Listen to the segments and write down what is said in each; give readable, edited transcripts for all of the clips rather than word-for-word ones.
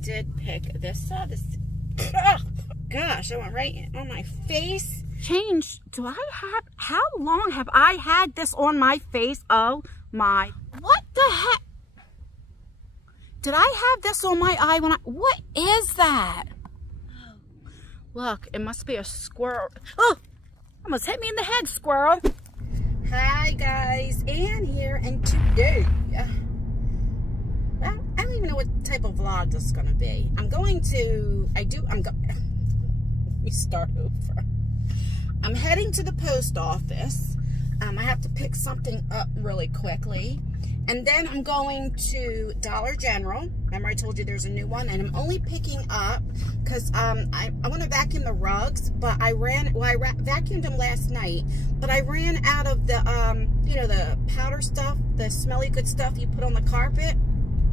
did pick this up. Oh, gosh, I went right on my face. Change. How long have I had this on my face? Oh my, what the heck? Did I have this on my eye what is that? Look, it must be a squirrel. Oh, almost hit me in the head, squirrel. Hi Guys, Ann here, and today, well, I don't even know what type of vlog this is going to be. Let me start over. I'm heading to the post office. I have to pick something up really quickly. And then I'm going to Dollar General. Remember I told you there's a new one? And I'm only picking up because I want to vacuum the rugs, but I vacuumed them last night, but I ran out of the, you know, the powder stuff, the smelly good stuff you put on the carpet.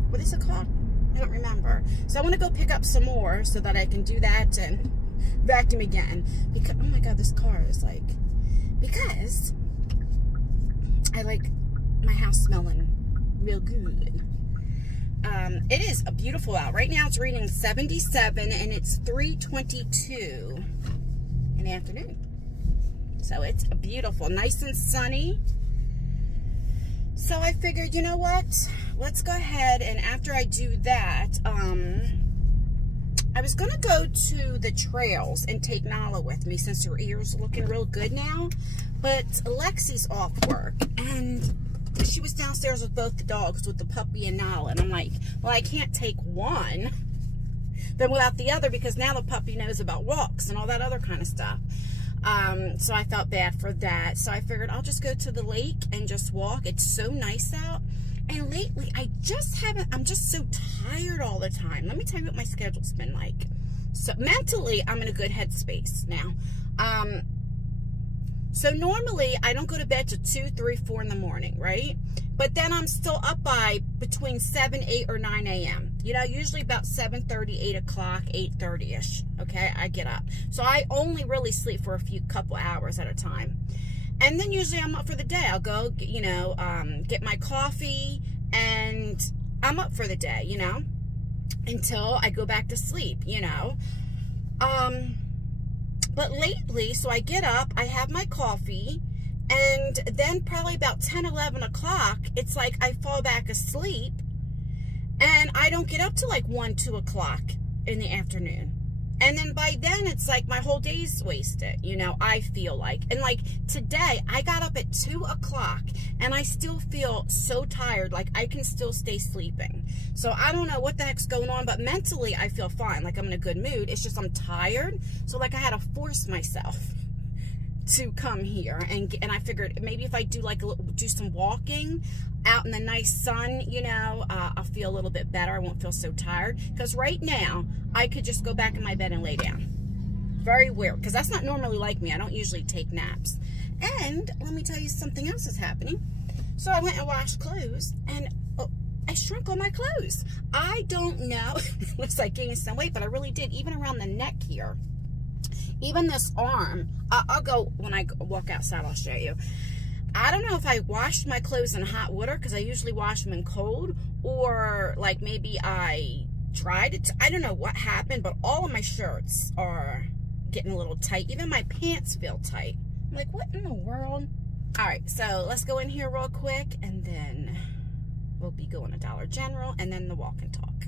What is it called? I don't remember. So I want to go pick up some more so that I can do that and vacuum again. Because, oh my God, this car is like, because I like my house smelling real good. It is a beautiful out. Right now it's reading 77 and it's 3:22 in the afternoon. So it's beautiful, nice and sunny. So I figured, you know what? Let's go ahead, and after I do that, I was gonna go to the trails and take Nala with me since her ears are looking real good now. But Alexi's off work, and she was downstairs with both the dogs, with the puppy and Nala, and I'm like, well, I can't take one then without the other, because now the puppy knows about walks and all that other kind of stuff. So I felt bad for that. So I figured I'll just go to the lake and just walk. It's so nice out. And lately, I'm just so tired all the time. Let me tell you what my schedule's been like. So mentally, I'm in a good headspace now. So normally, I don't go to bed till 2, 3, 4 in the morning, right? But then I'm still up by between 7, 8, or 9 a.m. You know, usually about 7:30, 8 o'clock, 8:30-ish, okay? I get up. So I only really sleep for a couple hours at a time. And then usually I'm up for the day. I'll go, you know, get my coffee, and I'm up for the day, you know, until I go back to sleep, you know. But lately, so I get up, I have my coffee, and then probably about 10, 11 o'clock, it's like I fall back asleep, and I don't get up till like 1, 2 o'clock in the afternoon. And then by then, it's like my whole day's wasted, you know, I feel like. And like today, I got up at 2 o'clock and I still feel so tired, like I can still stay sleeping. So I don't know what the heck's going on, but mentally I feel fine, like I'm in a good mood. It's just I'm tired. So like I had to force myself to come here, and I figured maybe if I do like do some walking out in the nice sun, you know, I'll feel a little bit better. I won't feel so tired, because right now I could just go back in my bed and lay down. Very weird, because that's not normally like me. I don't usually take naps. And let me tell you something else is happening. So I went and washed clothes, and I shrunk all my clothes. I don't know. It looks like gaining some weight, but I really did, even around the neck here. Even this arm, I'll go, when I walk outside, I'll show you. I don't know if I washed my clothes in hot water, because I usually wash them in cold, or like maybe I tried it. I don't know what happened, but all of my shirts are getting a little tight. Even my pants feel tight. I'm like, what in the world? All right, so let's go in here real quick, and then we'll be going to Dollar General, and then the walk and talk.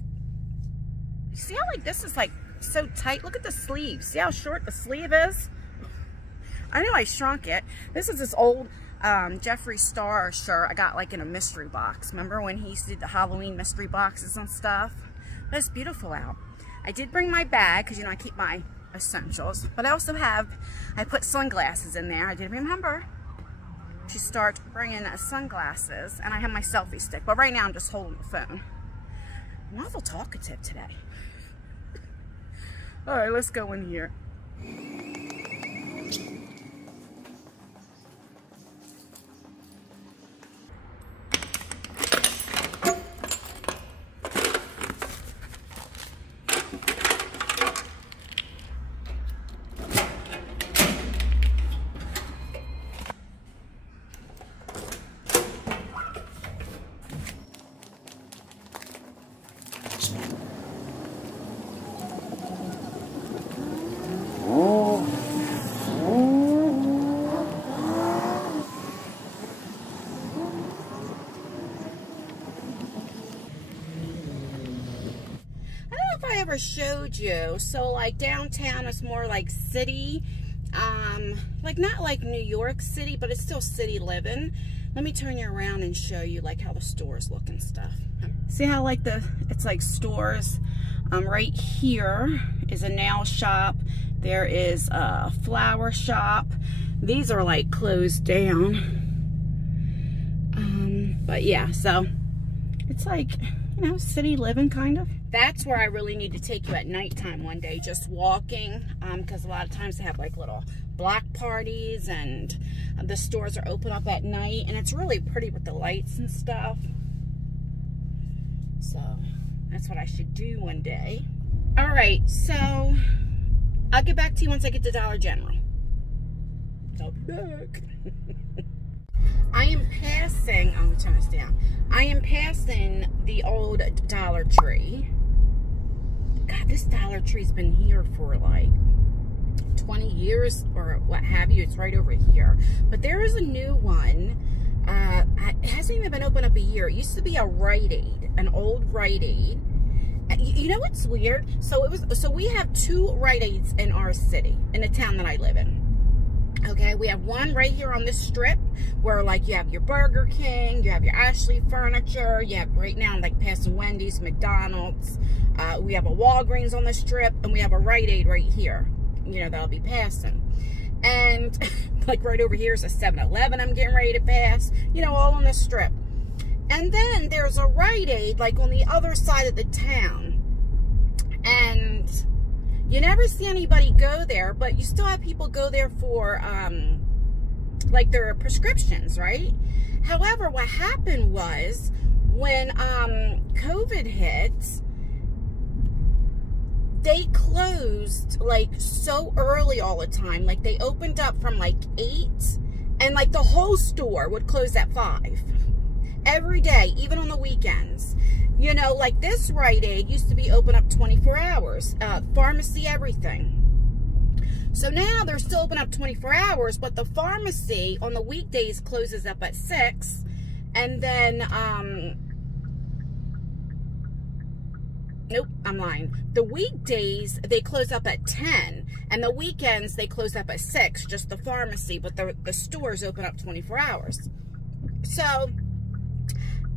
You see how like this is like so tight? Look at the sleeve. See how short the sleeve is? I know I shrunk it. This is this old Jeffree Star shirt I got like in a mystery box. Remember when he used to do the Halloween mystery boxes and stuff? But it's beautiful out. I did bring my bag because, you know, I keep my essentials. But I also I put sunglasses in there. I did remember to start bringing sunglasses. And I have my selfie stick. But right now I'm just holding the phone. I'm awful talkative today. All right, let's go in here. I ever showed you. So like downtown is more like city, like not like New York City, but it's still city living. Let me turn you around and show you like how the stores look and stuff. See how like it's like stores. Right here is a nail shop. There is a flower shop. These are like closed down. But yeah, so it's like, you know, city living kind of. That's where I really need to take you at nighttime one day, just walking, because a lot of times they have like little block parties and the stores are open up at night, and it's really pretty with the lights and stuff. So that's what I should do one day. All right, so I'll get back to you once I get to Dollar General. I'll be back. I am passing, I'm gonna turn this down. I am passing the old Dollar Tree. God, this Dollar Tree's been here for like 20 years or what have you. It's right over here. But there is a new one. It hasn't even been open up a year. It used to be a Rite Aid, an old Rite Aid. You know what's weird? So we have 2 Rite Aids in our city, in the town that I live in. Okay, we have one right here on this strip where like you have your Burger King, you have your Ashley Furniture, you have right now like past Wendy's, McDonald's, we have a Walgreens on the strip, and we have a Rite Aid right here, you know, that'll be passing. And like right over here is a 7-Eleven I'm getting ready to pass, you know, all on the strip. And then there's a Rite Aid like on the other side of the town, and you never see anybody go there, but you still have people go there for, like, their prescriptions, right? However, what happened was, when COVID hit, they closed, like, so early all the time. Like, they opened up from, like, 8, and, like, the whole store would close at 5. Every day, even on the weekends. You know, like this Rite Aid used to be open up 24 hours. Pharmacy, everything. So now they're still open up 24 hours, but the pharmacy on the weekdays closes up at 6. And then, nope, I'm lying. The weekdays, they close up at 10. And the weekends, they close up at 6, just the pharmacy. But the stores open up 24 hours. So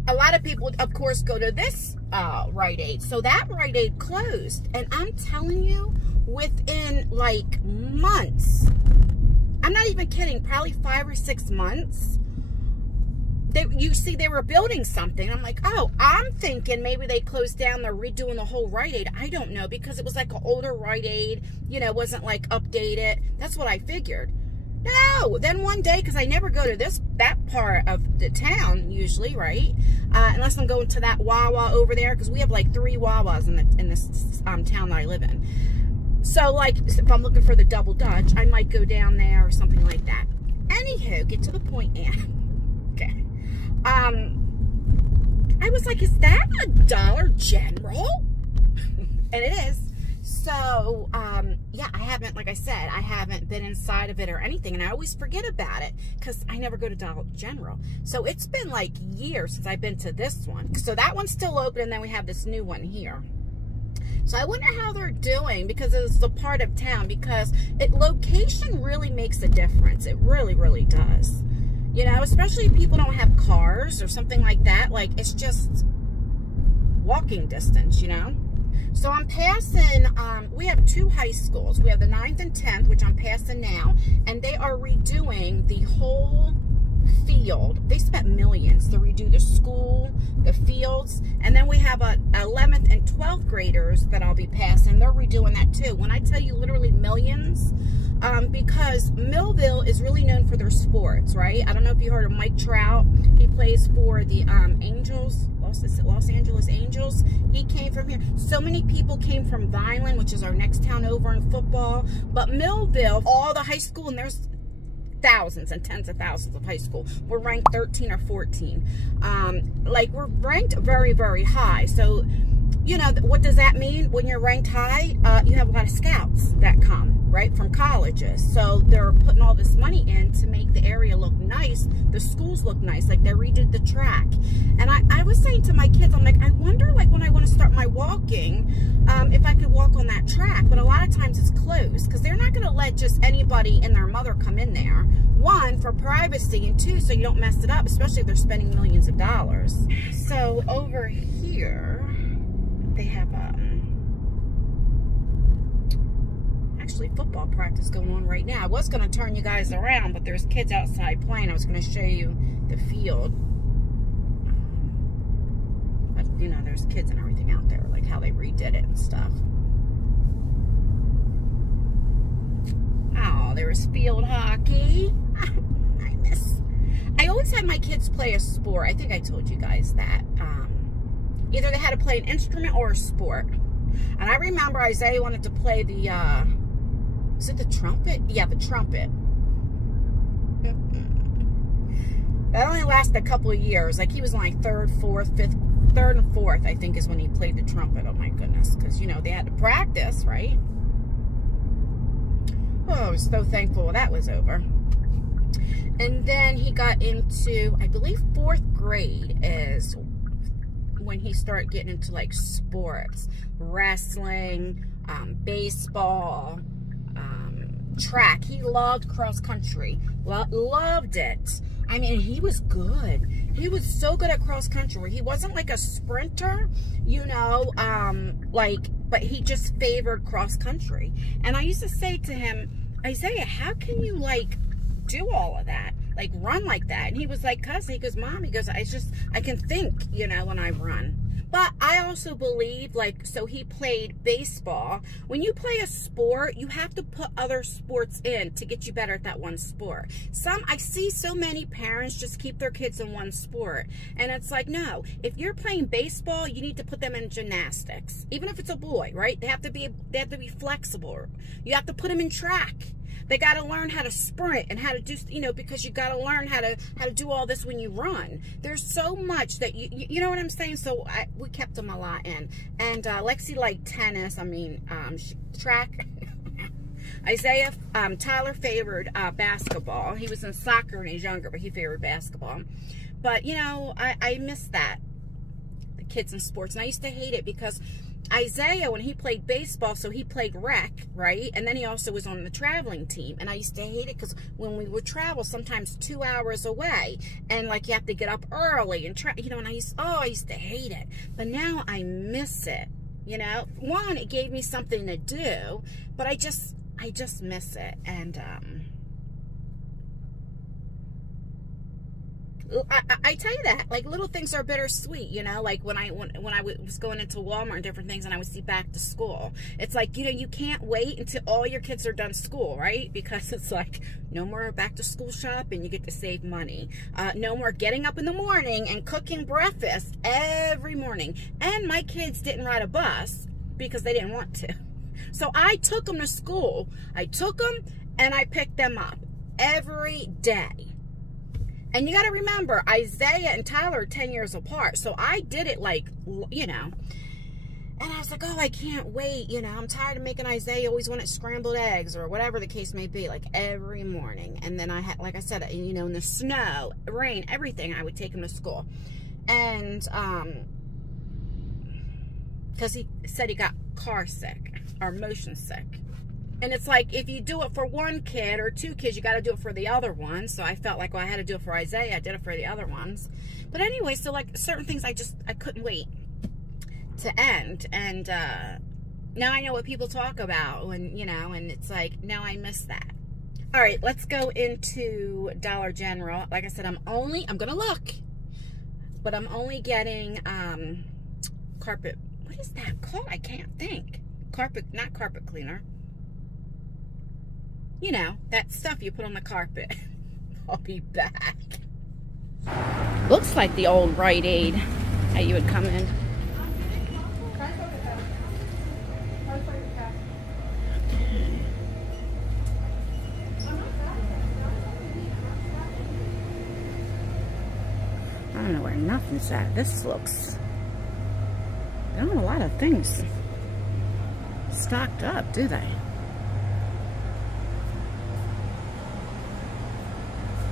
a lot of people, of course, go to this Rite Aid. So that Rite Aid closed. And I'm telling you, within like months, I'm not even kidding, probably 5 or 6 months, you see they were building something. I'm like, oh, I'm thinking maybe they closed down, they're redoing the whole Rite Aid. I don't know, because it was like an older Rite Aid, you know, it wasn't like updated. That's what I figured. No, then one day, because I never go to that part of the town usually, right? Unless I'm going to that Wawa over there, because we have like 3 Wawas in this town that I live in. So like, if I'm looking for the Double Dutch, I might go down there or something like that. Anywho, get to the point, Anne. Okay. I was like, is that a Dollar General? And it is. So, yeah, I haven't, like I said, I haven't been inside of it or anything, and I always forget about it because I never go to Dollar General. So it's been like years since I've been to this one. So that one's still open, and then we have this new one here. So I wonder how they're doing, because it's the part of town, because location really makes a difference. It really, really does. You know, especially if people don't have cars or something like that. Like, it's just walking distance, you know. So I'm passing, we have 2 high schools. We have the 9th and 10th, which I'm passing now, and they are redoing the whole field. They spent millions to redo the school, the fields, and then we have 11th and 12th graders that I'll be passing. They're redoing that too. When I tell you literally millions, because Millville is really known for their sports, right? I don't know if you heard of Mike Trout. He plays for the Angels, Los Angeles Angels. He came from here. So many people came from Vineland, which is our next town over in football. But Millville, all the high school, and there's thousands and tens of thousands of high school, we're ranked 13 or 14. Like, we're ranked very, very high. So, you know, what does that mean? When you're ranked high, you have a lot of scouts that come, right, from colleges. So they're putting all this money in to make the area look nice, the schools look nice, like they redid the track. And I was saying to my kids, I'm like, I wonder, like, when I want to start my walking, if I walk on that track, but a lot of times it's closed because they're not going to let just anybody and their mother come in there. One, for privacy, and two, so you don't mess it up, especially if they're spending millions of dollars. So over here, they have actually football practice going on right now. I was going to turn you guys around, but there's kids outside playing. I was going to show you the field. But, you know, there's kids and everything out there, like how they redid it and stuff. Oh, there was field hockey. I always had my kids play a sport. I think I told you guys that. Either they had to play an instrument or a sport. And I remember Isaiah wanted to play the, is it the trumpet? Yeah, the trumpet. That only lasted a couple of years. Like, he was in like third and fourth, I think, is when he played the trumpet. Oh my goodness. Because, you know, they had to practice, right? Oh, I was so thankful that was over. And then he got into, I believe, 4th grade is when he started getting into like sports, wrestling, baseball, track. He loved cross country, loved it. I mean, he was good. He was so good at cross country. He wasn't like a sprinter, you know, but he just favored cross country. And I used to say to him, Isaiah, how can you like do all of that? Like run like that? And he was like, cousin, he goes, Mom, he goes, I can think, you know, when I run. But I also believe, like, so he played baseball. When you play a sport, you have to put other sports in to get you better at that one sport. I see so many parents just keep their kids in one sport. And it's like, no, if you're playing baseball, you need to put them in gymnastics. Even if it's a boy, right? They have to be flexible. You have to put them in track. They got to learn how to sprint and how to do, you know, because you got to learn how to do all this when you run. There's so much that you know what I'm saying? So we kept them a lot in. And Lexi liked tennis. I mean, track. Isaiah, Tyler favored basketball. He was in soccer when he was younger, but he favored basketball. But, you know, I miss that. The kids in sports. And I used to hate it because Isaiah, when he played baseball, so he played rec, right? And then he also was on the traveling team. And I used to hate it because when we would travel, sometimes 2 hours away, and like you have to get up early and you know, and I used to hate it. But now I miss it. You know, one, it gave me something to do, but I just miss it. And I tell you that, like, little things are bittersweet, you know, like when I was going into Walmart and different things and I would see back to school. It's like, you know, you can't wait until all your kids are done school, right? Because it's like, no more back to school shopping, you get to save money. No more getting up in the morning and cooking breakfast every morning. And my kids didn't ride a bus because they didn't want to. So I took them to school. I took them and I picked them up every day. And you got to remember, Isaiah and Tyler are 10 years apart. So I did it like, you know. And I was like, oh, I can't wait. You know, I'm tired of making Isaiah always wanted scrambled eggs or whatever the case may be, like every morning. And then I had, like I said, you know, in the snow, rain, everything, I would take him to school. And, because he said he got car sick or motion sick. And it's like, if you do it for one kid or 2 kids, you got to do it for the other one. So I felt like, well, I had to do it for Isaiah. I did it for the other ones. But anyway, so like certain things I couldn't wait to end. And now I know what people talk about when, you know, and it's like, now I miss that. All right, let's go into Dollar General. Like I said, I'm going to look, but I'm only getting carpet. What is that called? I can't think. Not carpet cleaner. You know, that stuff you put on the carpet. I'll be back. Looks like the old Rite Aid that you would come in. I don't know where nothing's at. This looks... They don't have a lot of things stocked up, do they?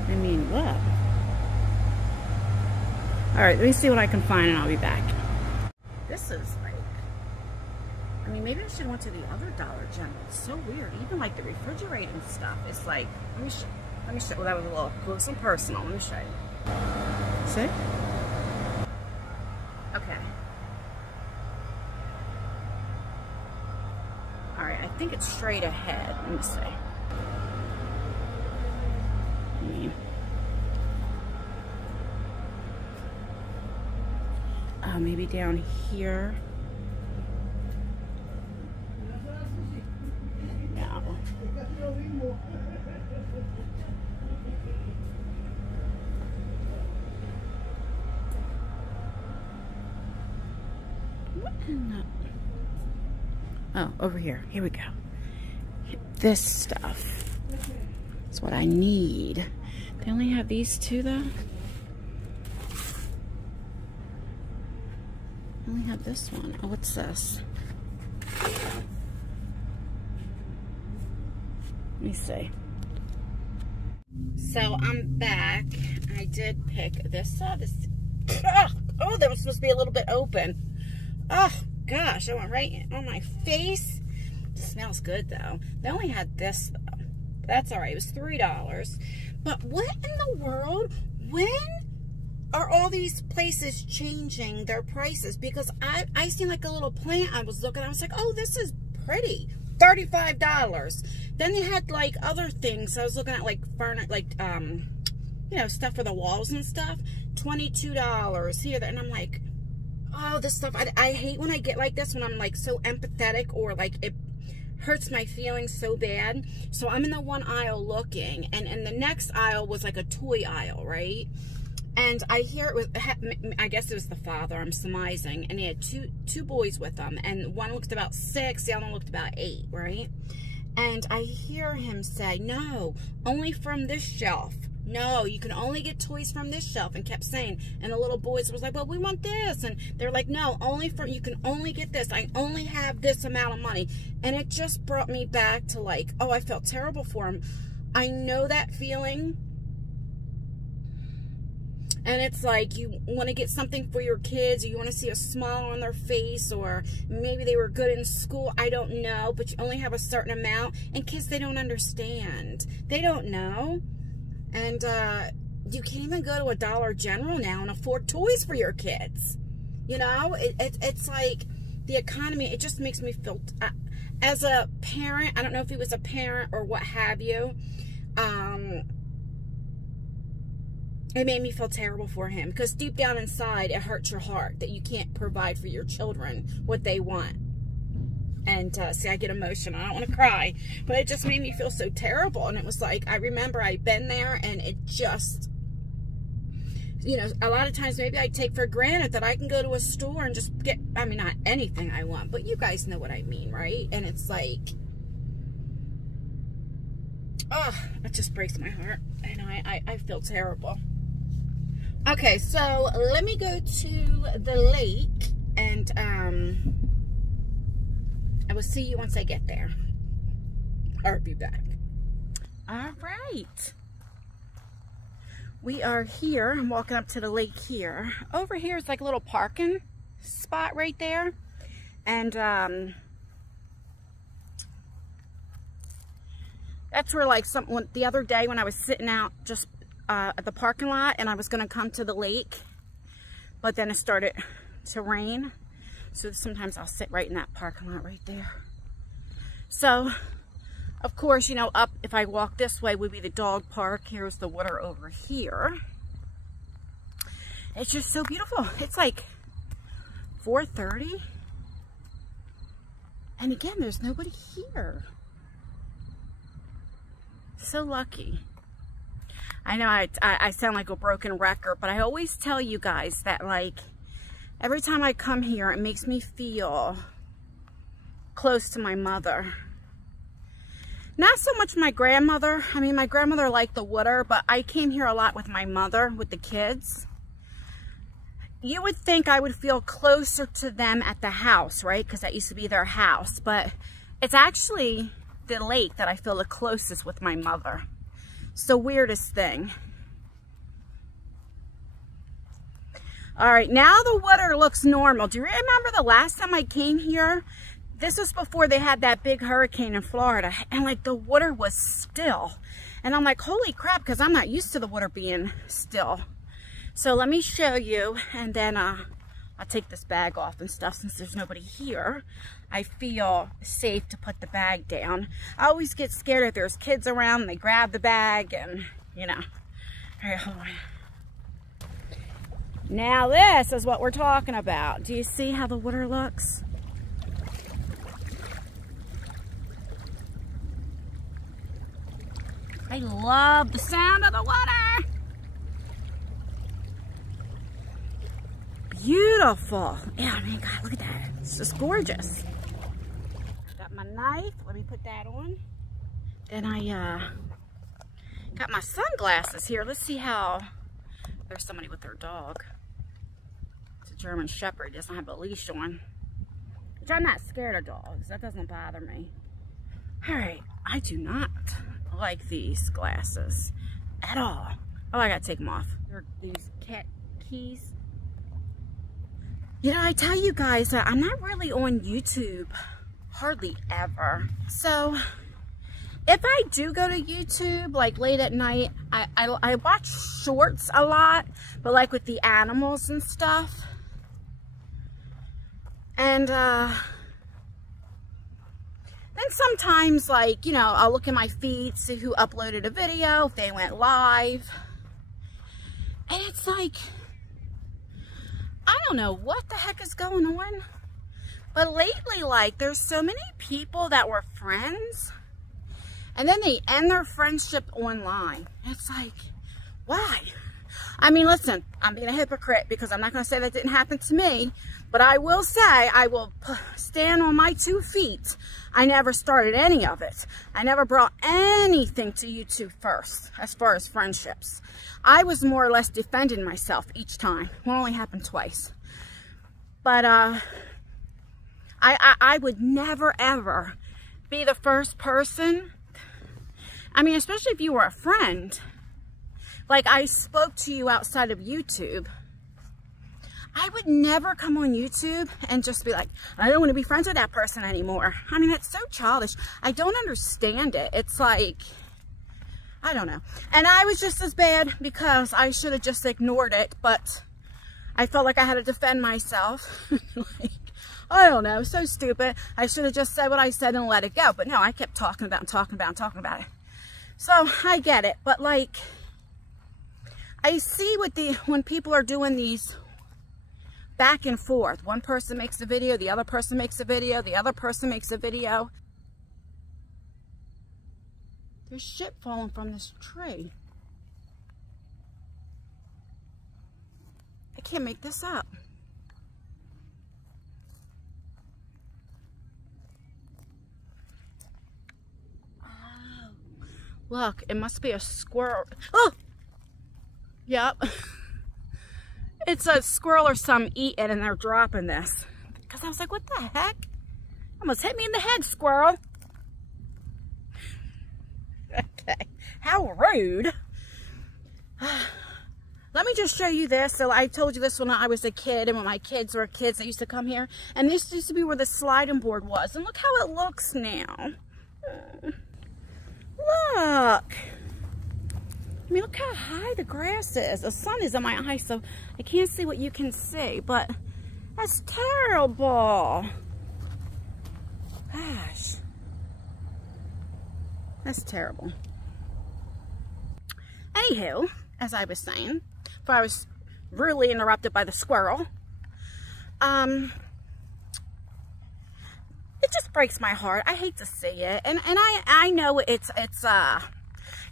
I mean, what? All right, let me see what I can find and I'll be back. This is like, I mean, mean, maybe I should have went to the other Dollar General. It's so weird. Even like the refrigerating stuff. It's like, let me show. Well, that was a little close and personal. Let me show you. See? Okay. All right, I think it's straight ahead. Let me see. Maybe down here. No. What in the... Oh, over here. Here we go. This stuff is what I need. They only have these two, though. I only have this one. Oh, what's this? Let me see. So I'm back. I did pick this up. Oh, that was supposed to be a little bit open. Oh, gosh. I went right on my face. It smells good, though. They only had this, though. That's all right. It was $3. But what in the world? When are all these places changing their prices? Because I seen like a little plant I was looking at. I was like, oh, this is pretty. $35. Then they had like other things. I was looking at like you know, stuff for the walls and stuff. $22 here. And I'm like, oh, this stuff. I hate when I get like this, when I'm like so empathetic, or like it hurts my feelings so bad. So I'm in the one aisle looking, and the next aisle was like a toy aisle, right? And I hear it was, I guess it was the father, I'm surmising, and he had two boys with him, and one looked about 6, the other one looked about 8, right? And I hear him say, no, only from this shelf. No, you can only get toys from this shelf, and kept saying, and the little boys was like, well, we want this, and they're like, no, you can only get this. I only have this amount of money. And it just brought me back to like, oh, I felt terrible for him. I know that feeling. And it's like, you want to get something for your kids, or you want to see a smile on their face, or maybe they were good in school, I don't know, but you only have a certain amount, and kids, they don't understand. They don't know. And you can't even go to a Dollar General now and afford toys for your kids. You know, it's like the economy, it just makes me feel, as a parent, I don't know if he was a parent or what have you, it made me feel terrible for him, because deep down inside, it hurts your heart that you can't provide for your children what they want. And see, I get emotional. I don't want to cry, but it just made me feel so terrible. And it was like, I remember I'd been there, and it just, you know, a lot of times maybe I take for granted that I can go to a store and just get, I mean, not anything I want, but you guys know what I mean, right? And it's like, oh, it just breaks my heart. And I feel terrible. Okay, so let me go to the lake, and I will see you once I get there. I'll be back. All right. We are here. I'm walking up to the lake here. Over here is like a little parking spot right there. And that's where, like, the other day when I was sitting out just at the parking lot, and I was going to come to the lake, but then it started to rain. So sometimes I'll sit right in that parking lot right there. So, of course, you know, up, if I walk this way, would be the dog park. Here's the water over here. It's just so beautiful. It's like 4:30. And again, there's nobody here. So lucky. I know I sound like a broken record, but I always tell you guys that, like, every time I come here, it makes me feel close to my mother. Not so much my grandmother. I mean, my grandmother liked the water, but I came here a lot with my mother, with the kids. You would think I would feel closer to them at the house, right? Because that used to be their house. But it's actually the lake that I feel the closest with my mother. It's the weirdest thing. All right, now the water looks normal. Do you remember the last time I came here? this was before they had that big hurricane in Florida, and like the water was still. And I'm like, holy crap, because I'm not used to the water being still. So let me show you, and then I'll take this bag off and stuff since there's nobody here. I feel safe to put the bag down. I always get scared if there's kids around and they grab the bag and, you know. All right, hold on. Now this is what we're talking about. Do you see how the water looks? I love the sound of the water. Beautiful. Yeah, I mean, God, look at that. It's just gorgeous. Got my knife. Let me put that on. Then I got my sunglasses here. Let's see how... There's somebody with their dog. It's a German Shepherd. He doesn't have a leash on. Which I'm not scared of dogs. That doesn't bother me. Alright. I do not like these glasses at all. Oh, I gotta take them off. They're these cat keys. You know, I tell you guys that I'm not really on YouTube hardly ever. So if I do go to YouTube like late at night, I watch shorts a lot, but like with the animals and stuff. And then sometimes, like, you know, I'll look at my feed, see who uploaded a video, if they went live. And it's like, I don't know what the heck is going on. But lately, like, there's so many people that were friends. And then they end their friendship online. It's like, why? I mean, listen, I'm being a hypocrite because I'm not going to say that didn't happen to me. But I will say, I will stand on my 2 feet. I never started any of it. I never brought anything to YouTube first, as far as friendships. I was more or less defending myself each time. It only happened twice. But I would never, ever be the first person. I mean, especially if you were a friend. Like, I spoke to you outside of YouTube. I would never come on YouTube and just be like, I don't want to be friends with that person anymore. I mean, it's so childish. I don't understand it. It's like, I don't know. And I was just as bad because I should have just ignored it, but I felt like I had to defend myself. Like, I don't know, so stupid. I should have just said what I said and let it go. But no, I kept talking about it. So I get it. But like, I see when people are doing these back and forth. One person makes a video, the other person makes a video, the other person makes a video. There's shit falling from this tree. I can't make this up. Oh, look, it must be a squirrel. Oh! Yep. It's a squirrel or some eating and they're dropping this. Because I was like, what the heck? Almost hit me in the head, squirrel. Okay. How rude. Let me just show you this. So I told you this when I was a kid, and when my kids were kids, they used to come here. And this used to be where the sliding board was. And look how it looks now. Look. I mean, look how high the grass is. The sun is in my eyes, so I can't see what you can see. But that's terrible. Gosh. That's terrible. Anywho, as I was saying, before I was rudely interrupted by the squirrel, it just breaks my heart. I hate to see it. And I know it's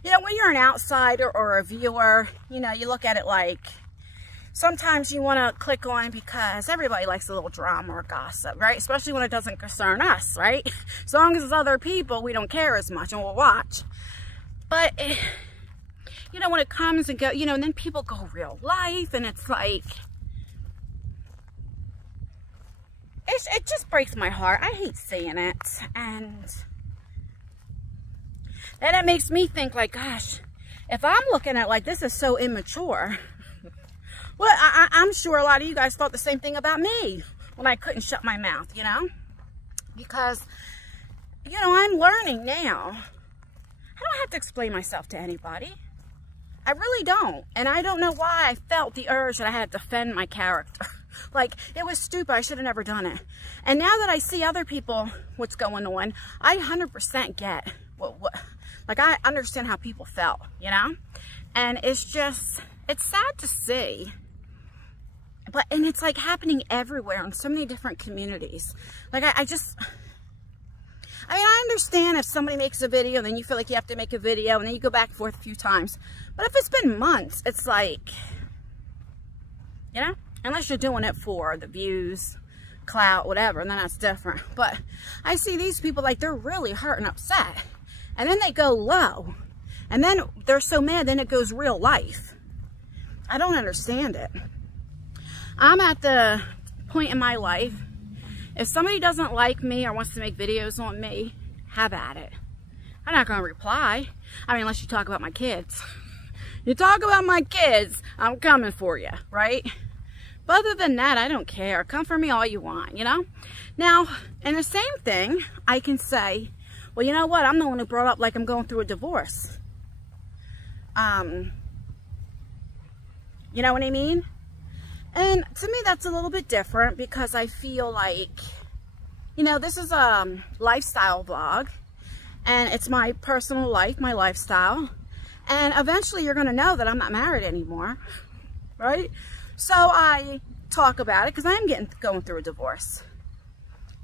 you know, when you're an outsider or a viewer, you know, you look at it like, sometimes you want to click on because everybody likes a little drama or gossip, right? Especially when it doesn't concern us, right? As long as it's other people, we don't care as much and we'll watch. But, you know, when it comes and go, you know, and then people go real life and it's like, it just breaks my heart. I hate seeing it. And then it makes me think like, gosh, if I'm looking at like, this is so immature. Well, I'm sure a lot of you guys thought the same thing about me when I couldn't shut my mouth, you know? Because because, you know, I'm learning now. I don't have to explain myself to anybody. I really don't. And I don't know why I felt the urge that I had to defend my character. Like, it was stupid. I should have never done it. And now that I see other people, what's going on, I 100% get like, I understand how people felt, you know? And it's just, it's sad to see. And it's like happening everywhere in so many different communities. Like, I mean, I understand if somebody makes a video, then you feel like you have to make a video, and then you go back and forth a few times. But if it's been months, it's like, you know, unless you're doing it for the views, clout, whatever, and then that's different. But I see these people, like, they're really hurt and upset. And then they go low. And then they're so mad, then it goes real life. I don't understand it. I'm at the point in my life, if somebody doesn't like me or wants to make videos on me, have at it. I'm not going to reply. I mean, unless you talk about my kids. You talk about my kids, I'm coming for you, right? But other than that, I don't care. Come for me all you want, you know? Now, in the same thing, I can say, well, you know what? I'm the one who brought up like I'm going through a divorce. You know what I mean? And to me, that's a little bit different because I feel like, you know, this is a lifestyle vlog and it's my personal life, my lifestyle. And eventually you're going to know that I'm not married anymore, right? So I talk about it because I am going through a divorce.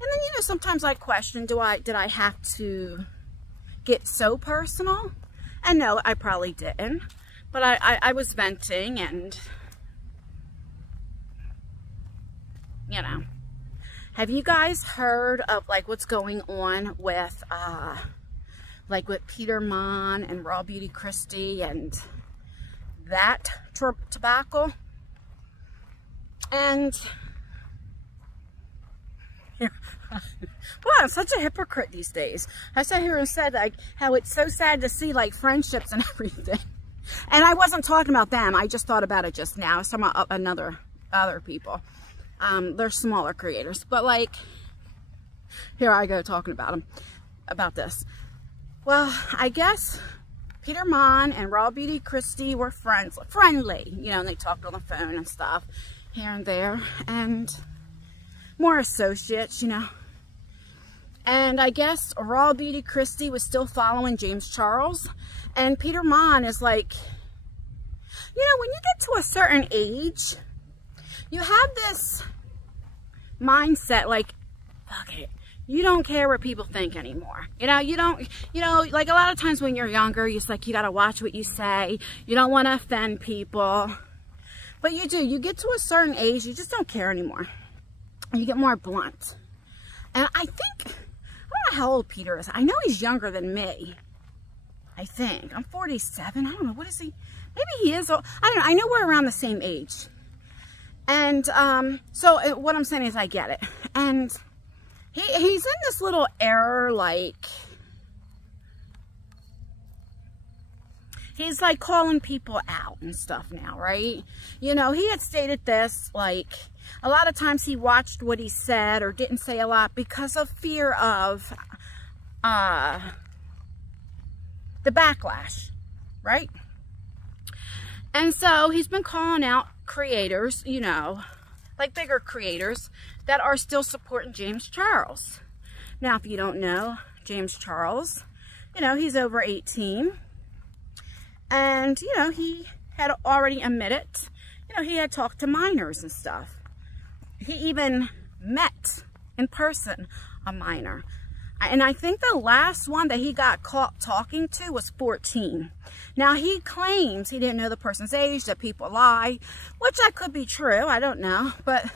And then, you know, sometimes I question, did I have to get so personal? And no, I probably didn't. But I was venting and, you know. Have you guys heard of, like, what's going on with, like, with Peter Monn and Rawbeautykristi and that tobacco? And, wow, I'm such a hypocrite these days. I sat here and said, like, how it's so sad to see, like, friendships and everything. And I wasn't talking about them. I just thought about it just now. I was talking about other people. They're smaller creators. But, like, here I go talking about them, about this. Well, I guess Peter Monn and Rawbeautykristi were friendly, you know, and they talked on the phone and stuff here and there. And more associates, you know. And I guess Rawbeautykristi was still following James Charles. And Peter Monn is like, you know, when you get to a certain age, you have this mindset like, fuck it. You don't care what people think anymore. You know, you don't, you know, like a lot of times when you're younger, it's like you got to watch what you say. You don't want to offend people. But you do. You get to a certain age, you just don't care anymore. You get more blunt. And I think, I don't know how old Peter is. I know he's younger than me. I think. I'm 47. I don't know. What is he? Maybe he is. I don't know. I know we're around the same age. And so what I'm saying is I get it. And he's in this little error, like, he's like calling people out and stuff now, right? You know, he had stated this, like, a lot of times he watched what he said or didn't say a lot because of fear of the backlash, right? And so he's been calling out creators, you know, like bigger creators that are still supporting James Charles. Now, if you don't know, James Charles, you know, he's over 18. And, you know, he had already admitted, you know, he had talked to minors and stuff. He even met in person a minor. And I think the last one that he got caught talking to was 14. Now, he claims he didn't know the person's age, that people lie, which that could be true. I don't know. But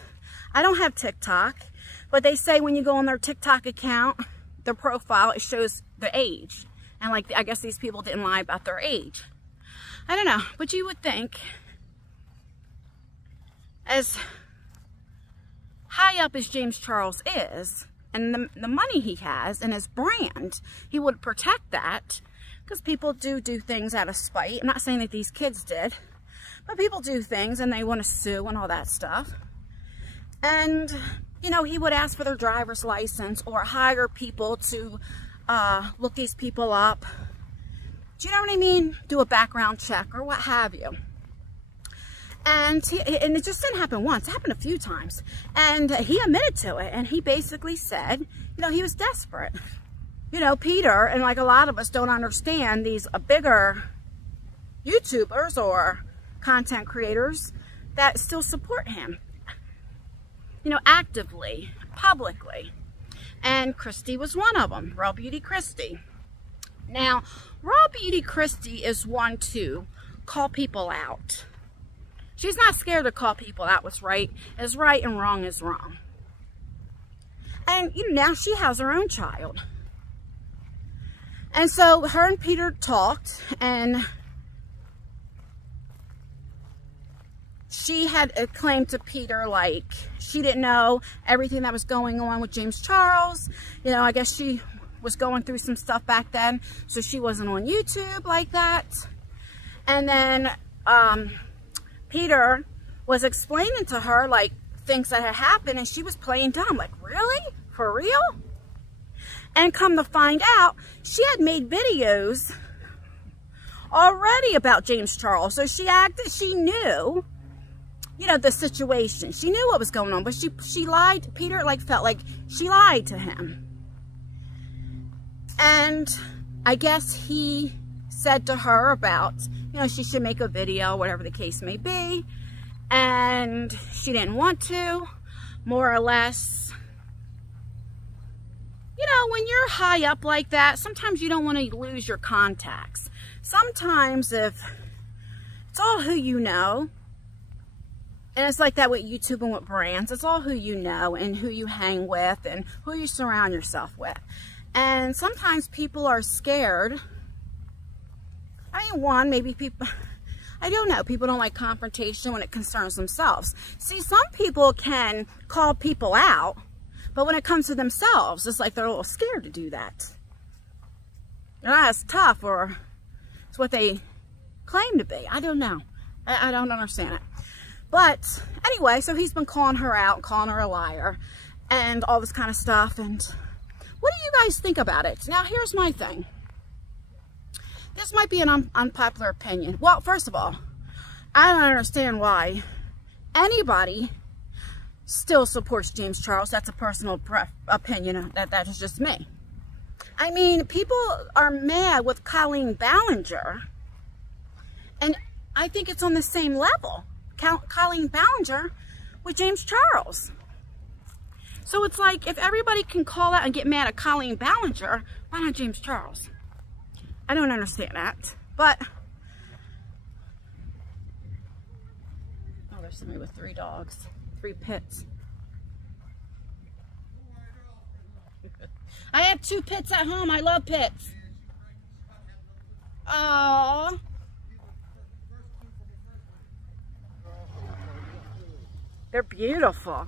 I don't have TikTok. But they say when you go on their TikTok account, their profile, it shows the age. And, like, I guess these people didn't lie about their age. I don't know. But you would think, as high up as James Charles is, and the money he has and his brand, he would protect that, because people do things out of spite. I'm not saying that these kids did, but people do things and they want to sue and all that stuff. And you know, he would ask for their driver's license or hire people to look these people up. Do you know what I mean? Do a background check or what have you. And it just didn't happen once. It happened a few times. And he admitted to it. And he basically said, you know, he was desperate. You know, Peter, and like a lot of us don't understand, these bigger YouTubers or content creators that still support him. You know, actively, publicly. And Christy was one of them. Rawbeautykristi. Now, Rawbeautykristi is one to call people out. She's not scared to call people out. What's right is right and wrong is wrong. And you know, now she has her own child. And so her and Peter talked, and she had claimed to Peter like she didn't know everything that was going on with James Charles. You know, I guess she was going through some stuff back then, so she wasn't on YouTube like that. And then Peter was explaining to her like things that had happened, and she was playing dumb, like, really? For real? And come to find out, she had made videos already about James Charles. So she knew, you know, the situation. She knew what was going on, but she lied. Peter like felt like she lied to him. And I guess he said to her about, you know, she should make a video, whatever the case may be. And she didn't want to, more or less. You know, when you're high up like that, sometimes you don't want to lose your contacts. Sometimes if it's all who you know, and it's like that with YouTube and with brands, it's all who you know and who you hang with and who you surround yourself with. And sometimes people are scared. I mean, one, maybe people, I don't know, people don't like confrontation when it concerns themselves. See, some people can call people out, but when it comes to themselves, it's like they're a little scared to do that. They're not as tough, or it's what they claim to be. I don't know. I don't understand it. But anyway, so he's been calling her out, calling her a liar, and all this kind of stuff. And what do you guys think about it? Now, here's my thing. This might be an unpopular opinion. Well, first of all, I don't understand why anybody still supports James Charles. That's a personal opinion. That is just me. I mean, people are mad with Colleen Ballinger, and I think it's on the same level. Colleen Ballinger with James Charles. So it's like, if everybody can call out and get mad at Colleen Ballinger, why not James Charles? I don't understand that. But, oh, there's somebody with 3 dogs, 3 pits. I have 2 pits at home. I love pits. Oh. They're beautiful.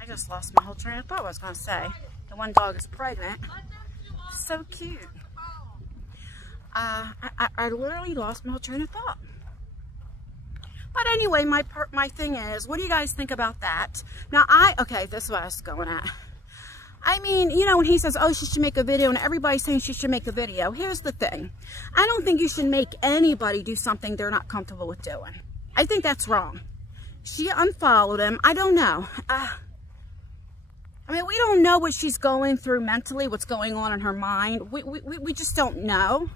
I just lost my whole train of thought. What I was going to say. The one dog is pregnant. So cute. I literally lost my whole train of thought. But anyway, my thing is, what do you guys think about that? Now, okay, this is what I was going at. I mean, you know, when he says, oh, she should make a video, and everybody's saying she should make a video, here's the thing. I don't think you should make anybody do something they're not comfortable with doing. I think that's wrong. She unfollowed him. I don't know. I mean, we don't know what she's going through mentally, what's going on in her mind. We just don't know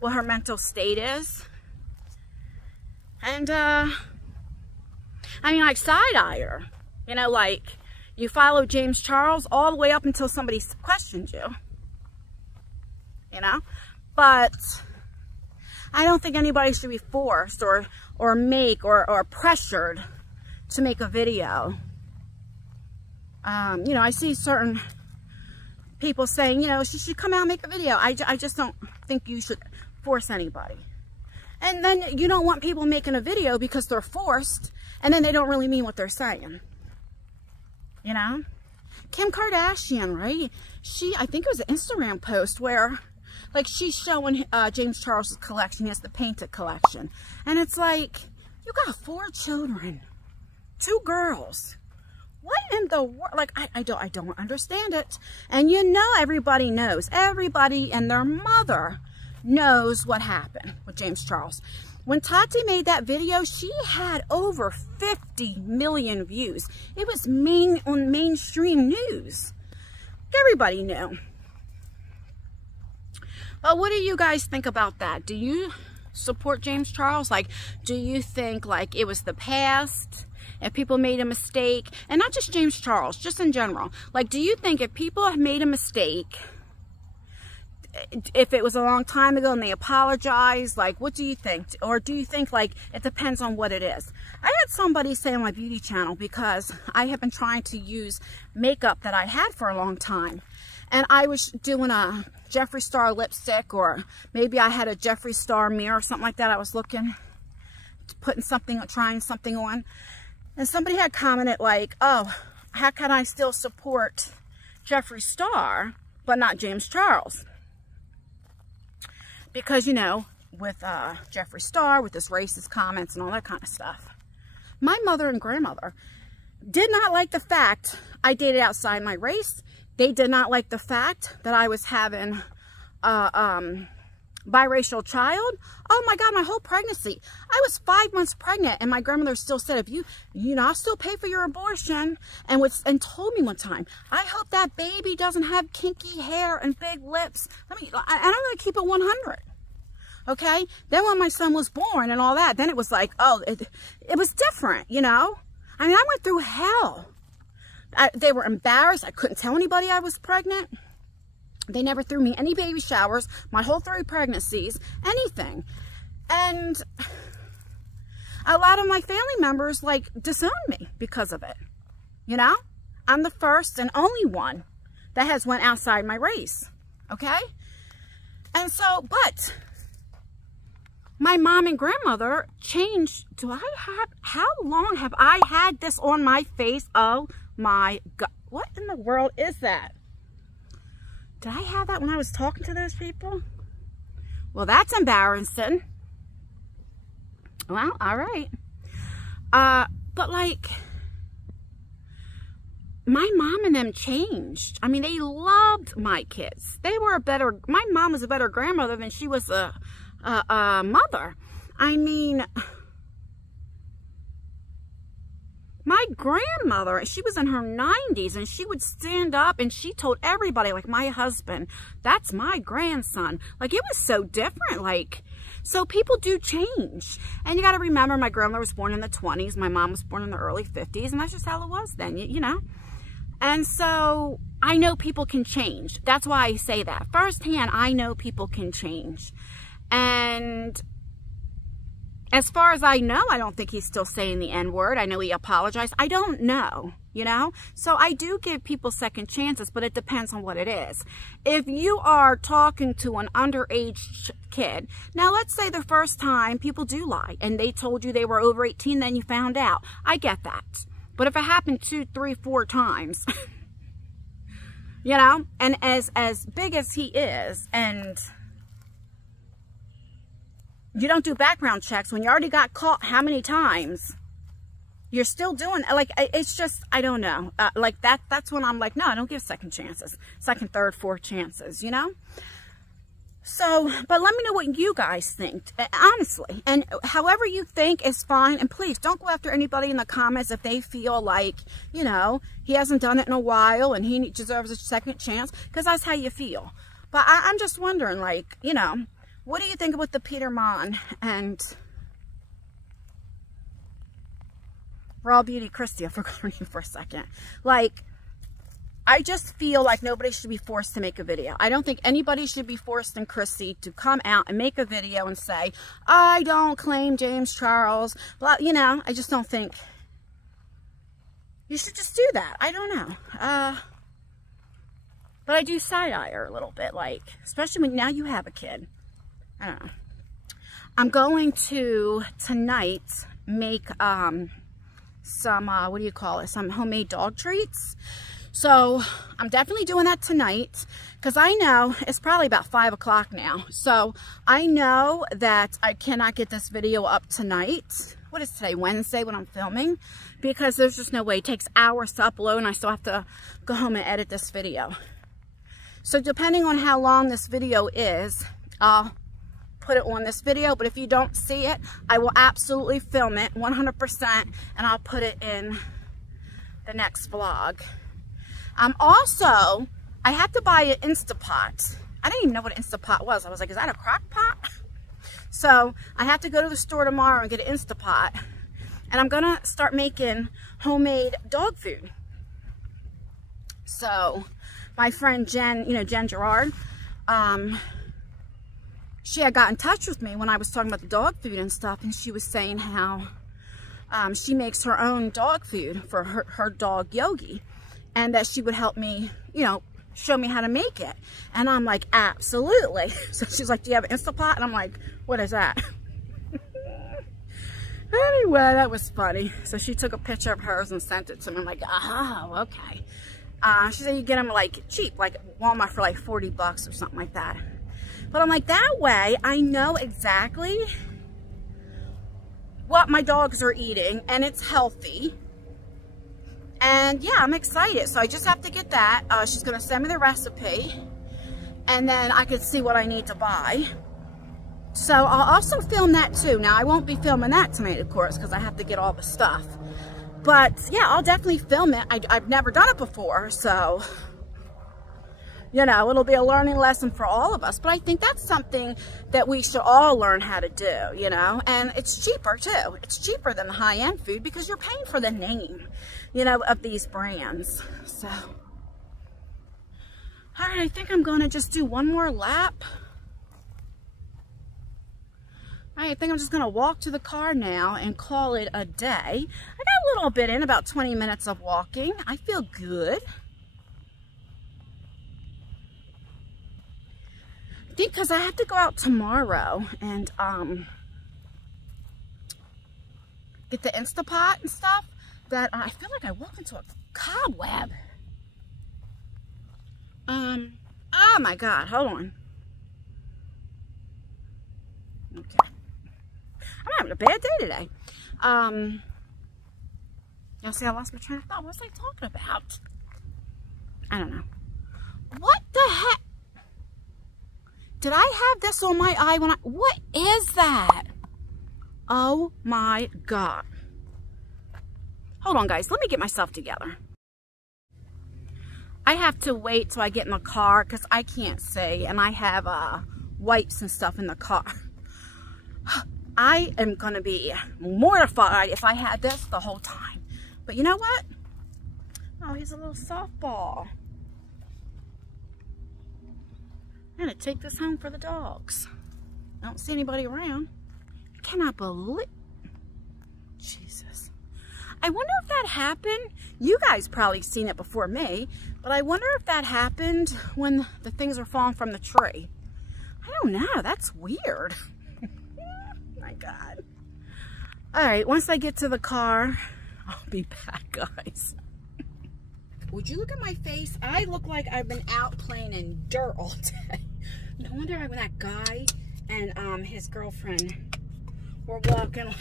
what her mental state is. And, I mean, like, side-eye her. You know, like, you follow James Charles all the way up until somebody questions you. You know? But I don't think anybody should be forced or pressured to make a video. You know, I see certain people saying, you know, she should come out and make a video. I just don't think you should force anybody. And then you don't want people making a video because they're forced, and then they don't really mean what they're saying. You know? Kim Kardashian, right? I think it was an Instagram post where, like, she's showing James Charles' collection. He has the painted collection. And it's like, you got 4 children. 2 girls. What in the world? Like, I don't understand it. And you know, everybody knows. Everybody and their mother knows what happened with James Charles. When Tati made that video, she had over 50 million views. It was on mainstream news. Everybody knew. But what do you guys think about that? Do you support James Charles? Like, do you think like it was the past? If people made a mistake, and not just James Charles, just in general, like, do you think if people have made a mistake, if it was a long time ago and they apologize, like, what do you think? Or do you think, like, it depends on what it is? I had somebody say on my beauty channel, because I have been trying to use makeup that I had for a long time, and I was doing a Jeffree Star lipstick, or maybe I had a Jeffree Star mirror or something like that. I was looking, trying something on, and somebody had commented like, oh, how can I still support Jeffree Star but not James Charles? Because, you know, with Jeffree Star, with his racist comments and all that kind of stuff, my mother and grandmother did not like the fact I dated outside my race. They did not like the fact that I was having biracial child. Oh my God, my whole pregnancy. I was 5 months pregnant, and my grandmother still said, if you know, I'll still pay for your abortion. And told me one time, I hope that baby doesn't have kinky hair and big lips. I don't really keep it 100. Okay. Then when my son was born and all that, then it was like, oh, it was different, you know? I mean, I went through hell. They were embarrassed. I couldn't tell anybody I was pregnant. They never threw me any baby showers, my whole 3 pregnancies, anything. And a lot of my family members, like, disowned me because of it. You know? I'm the first and only one that has went outside my race. Okay? And so, but my mom and grandmother changed. How long have I had this on my face? Oh my God. What in the world is that? Did I have that when I was talking to those people? Well, that's embarrassing. Well, all right. But like, my mom and them changed. I mean, they loved my kids. My mom was a better grandmother than she was a mother. I mean, my grandmother, she was in her 90s, and she would stand up and she told everybody, like my husband, that's my grandson. Like, it was so different. Like, so people do change. And you got to remember, my grandmother was born in the 20s. My mom was born in the early 50s. And that's just how it was then, you know. And so I know people can change. That's why I say that. Firsthand, I know people can change. And as far as I know, I don't think he's still saying the N-word. I know he apologized. I don't know, you know? So I do give people second chances, but it depends on what it is. If you are talking to an underage kid, now let's say the first time, people do lie, and they told you they were over 18, then you found out. I get that. But if it happened 2, 3, 4 times, you know? And as big as he is, and you don't do background checks when you already got caught how many times, you're still doing, like, it's just, I don't know. Like, that's when I'm like, no, I don't give second chances. Second, third, fourth chances, you know? So, but let me know what you guys think, honestly. And however you think is fine. And please, don't go after anybody in the comments if they feel like, you know, he hasn't done it in a while and he deserves a second chance, because that's how you feel. But I'm just wondering, like, you know, what do you think about the Peter Monn and Rawbeautykristi? I forgot her name for a second. Like, I just feel like nobody should be forced to make a video. I don't think anybody should be forced in Chrissy to come out and make a video and say, I don't claim James Charles. Blah, you know, I just don't think you should just do that. I don't know. But I do side-eye her a little bit, like, especially when now you have a kid. I don't know. I'm going to tonight make some what do you call it? Some homemade dog treats. So I'm definitely doing that tonight, because I know it's probably about 5 o'clock now. So I know that I cannot get this video up tonight. what is today, Wednesday when I'm filming, because there's just no way. It takes hours to upload and I still have to go home and edit this video. So depending on how long this video is, I'll put it on this video, but if you don't see it, I will absolutely film it 100% and I'll put it in the next vlog. Also, I had to buy an Instapot. I didn't even know what an Instapot was. I was like, is that a crock pot? So I have to go to the store tomorrow and get an Instapot. And I'm gonna start making homemade dog food. So my friend Jen, Jen Gerard, she had got in touch with me when I was talking about the dog food and stuff, and she was saying how she makes her own dog food for her dog Yogi, and that she would help me, show me how to make it. And I'm like, absolutely. So she's like, do you have an Instapot? And I'm like, what is that? Anyway, that was funny. So she took a picture of hers and sent it to me. I'm like, oh, okay. She said you get them like cheap, like Walmart for like 40 bucks or something like that. But I'm like, that way I know exactly what my dogs are eating and it's healthy. And yeah, I'm excited. So I just have to get that. She's going to send me the recipe and then I can see what I need to buy. So I'll also film that too. Now I won't be filming that tonight, of course, because I have to get all the stuff. But yeah, I'll definitely film it. I've never done it before, so it'll be a learning lesson for all of us. But I think that's something that we should all learn how to do, and it's cheaper too. It's cheaper than the high-end food because you're paying for the name, of these brands. So, all right, I think I'm going to just do one more lap. All right, I think I'm just going to walk to the car now and call it a day. I got a little bit in, about 20 minutes of walking. I feel good. Because I have to go out tomorrow and get the Instapot and stuff, that I feel like I walked into a cobweb. Oh my God, hold on. Okay. I'm having a bad day today. Y'all see I lost my train of thought. What was I talking about? I don't know. What the heck? Did I have this on my eye when what is that? Oh my God. Hold on, guys. Let me get myself together. I have to wait till I get in the car because I can't see, and I have wipes and stuff in the car. I am going to be mortified if I had this the whole time. But you know what? Oh, he's a little softball. I'm going to take this home for the dogs. I don't see anybody around. I cannot believe... Jesus. I wonder if that happened. You guys probably seen it before me. But I wonder if that happened when the things were falling from the tree. I don't know. That's weird. My God. Alright, once I get to the car, I'll be back, guys. Would you look at my face? I look like I've been out playing in dirt all day. No wonder when that guy and his girlfriend were walking.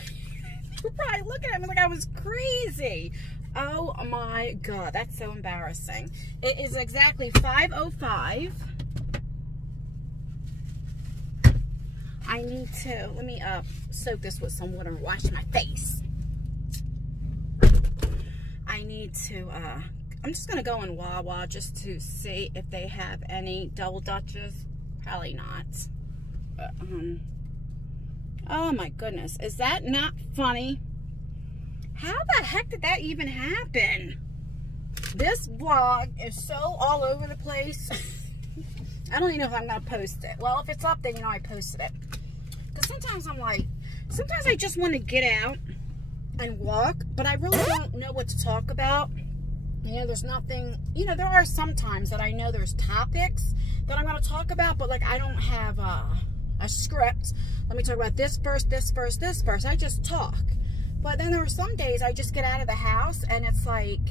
You're probably looking at me like I was crazy. Oh my God, that's so embarrassing. It is exactly 5:05. I need to, let me soak this with some water and wash my face. I need to, I'm just going to go in Wawa just to see if they have any double Dutches. Probably not. But, oh my goodness. Is that not funny? How the heck did that even happen? This vlog is so all over the place. I don't even know if I'm going to post it. Well, if it's up, then I posted it. Because sometimes I'm like, sometimes I just want to get out and walk, but I really don't know what to talk about. There's nothing, there are some times that I know there's topics that I'm going to talk about, but like I don't have a script. Let me talk about this first, this first, this first. I just talk. But then there are some days I just get out of the house and it's like,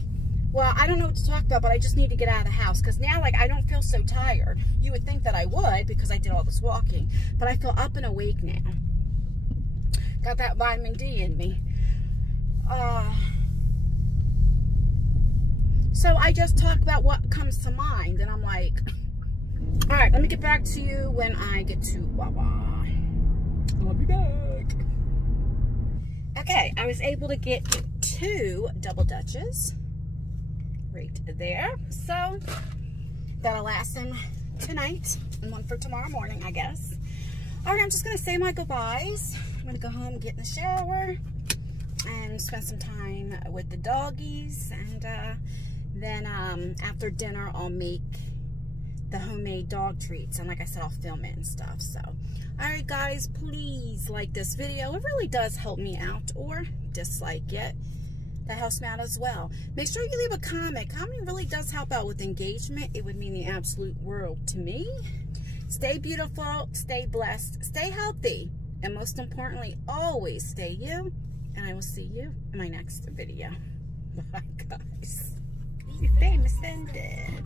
well, I don't know what to talk about, but I just need to get out of the house. Because now, like, I don't feel so tired. You would think that I would because I did all this walking. But I feel up and awake now. Got that vitamin D in me. So I just talk about what comes to mind, and I'm like, all right, let me get back to you when I get to Wawa. I'll be back. Okay, I was able to get 2 double Dutches right there. So that'll last them tonight and one for tomorrow morning, I guess. All right, I'm just gonna say my goodbyes. I'm gonna go home, get in the shower, and spend some time with the doggies. And then after dinner, I'll make the homemade dog treats. And like I said, I'll film it and stuff. So, all right, guys, please like this video. It really does help me out, or dislike it. That helps me out as well. Make sure you leave a comment. Comment really does help out with engagement. It would mean the absolute world to me. Stay beautiful, stay blessed, stay healthy, and most importantly, always stay you. And I will see you in my next video. Bye, guys. Be famous and dead.